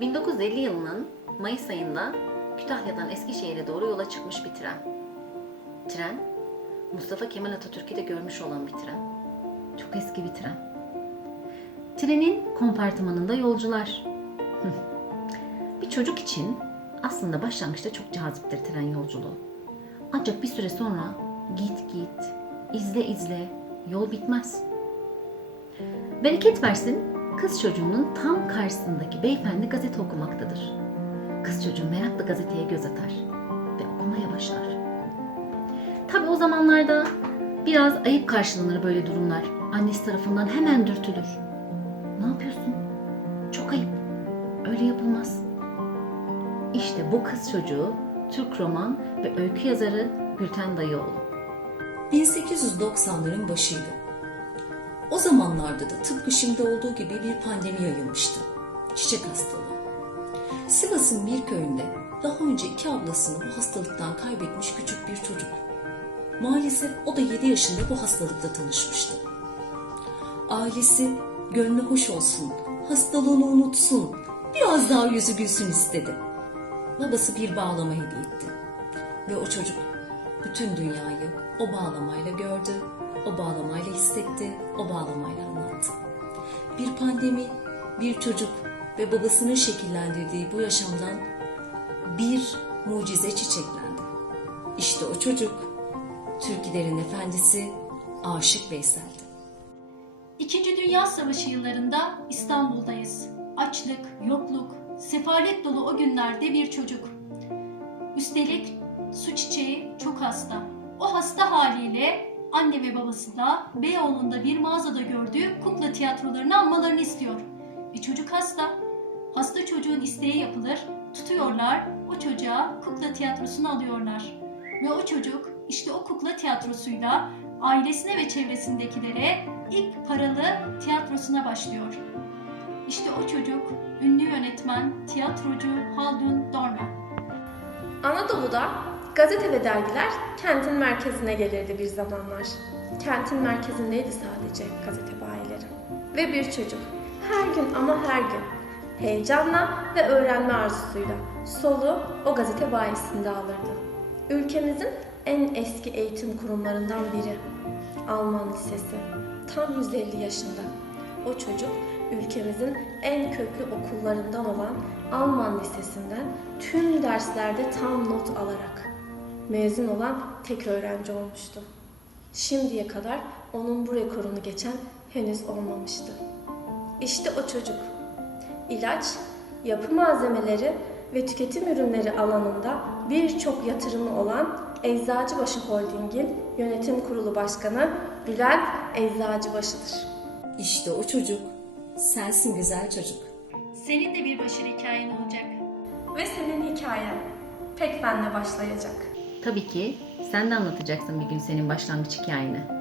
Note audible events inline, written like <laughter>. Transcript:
1950 yılının Mayıs ayında Kütahya'dan Eskişehir'e doğru yola çıkmış bir tren. Tren, Mustafa Kemal Atatürk'ü de görmüş olan bir tren. Çok eski bir tren. Trenin kompartımanında yolcular. <laughs> bir çocuk için aslında başlangıçta çok caziptir tren yolculuğu. Ancak bir süre sonra git git, izle izle, yol bitmez. Bereket versin, kız çocuğunun tam karşısındaki beyefendi gazete okumaktadır. Kız çocuğu merakla gazeteye göz atar ve okumaya başlar. Tabi o zamanlarda biraz ayıp karşılanır böyle durumlar. Annesi tarafından hemen dürtülür. Ne yapıyorsun? Çok ayıp. Öyle yapılmaz. İşte bu kız çocuğu Türk roman ve öykü yazarı Gülten Dayıoğlu. 1890'ların başıydı. O zamanlarda da tıpkı şimdi olduğu gibi bir pandemi yayılmıştı. Çiçek hastalığı. Sivas'ın bir köyünde daha önce iki ablasını bu hastalıktan kaybetmiş küçük bir çocuk. Maalesef o da 7 yaşında bu hastalıkla tanışmıştı. Ailesi gönlü hoş olsun, hastalığını unutsun, biraz daha yüzü gülsün istedi. Babası bir bağlama hediye etti. Ve o çocuk bütün dünyayı o bağlamayla gördü, o bağlamayla hissetti, o bağlamayla anlattı. Bir pandemi, bir çocuk ve babasının şekillendirdiği bu yaşamdan bir mucize çiçeklendi. İşte o çocuk, Türkilerin efendisi Aşık Veysel'di. İkinci Dünya Savaşı yıllarında İstanbul'dayız. Açlık, yokluk, sefalet dolu o günlerde bir çocuk. Üstelik su çiçeği çok hasta. O hasta haliyle anne ve babası da Beyoğlu'nda bir mağazada gördüğü kukla tiyatrolarını almalarını istiyor. E çocuk hasta. Hasta çocuğun isteği yapılır, tutuyorlar, o çocuğa kukla tiyatrosunu alıyorlar. Ve o çocuk işte o kukla tiyatrosuyla ailesine ve çevresindekilere ilk paralı tiyatrosuna başlıyor. İşte o çocuk ünlü yönetmen, tiyatrocu Haldun Dorman. Anadolu'da gazete ve dergiler kentin merkezine gelirdi bir zamanlar. Kentin merkezindeydi sadece gazete bayileri. Ve bir çocuk her gün ama her gün heyecanla ve öğrenme arzusuyla solu o gazete bayisinde alırdı. Ülkemizin en eski eğitim kurumlarından biri. Alman Lisesi. Tam 150 yaşında. O çocuk ülkemizin en köklü okullarından olan Alman Lisesi'nden tüm derslerde tam not alarak mezun olan tek öğrenci olmuştu. Şimdiye kadar onun bu rekorunu geçen henüz olmamıştı. İşte o çocuk. İlaç, yapı malzemeleri ve tüketim ürünleri alanında birçok yatırımı olan Eczacıbaşı Holding'in yönetim kurulu başkanı Bülent Eczacıbaşı'dır. İşte o çocuk, sensin güzel çocuk. Senin de bir başarı hikayen olacak. Ve senin hikayen pek benle başlayacak. Tabii ki sen de anlatacaksın bir gün senin başlangıç hikayeni.